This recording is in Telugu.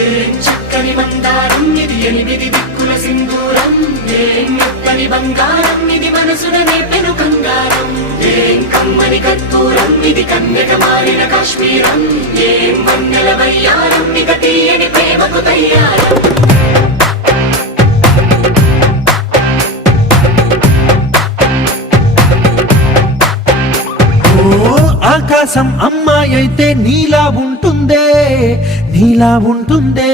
ఏం చక్కని మందారం ఇది ఎనిమిది దిక్కుల సింధూరం ఏం మెత్తని బంగారం ఇది మనసుననే పెను కంగారం ఏం కమ్మని కర్పూరం ఇది కన్యక మారిన కాశ్మీరం ఏం వన్నెల వయ్యారం ఇక తీయని ప్రేమకు తయ్యారం ఆకాశం అమ్మాయి అయితే నీలా ఉంటుందే నీలా ఉంటుందే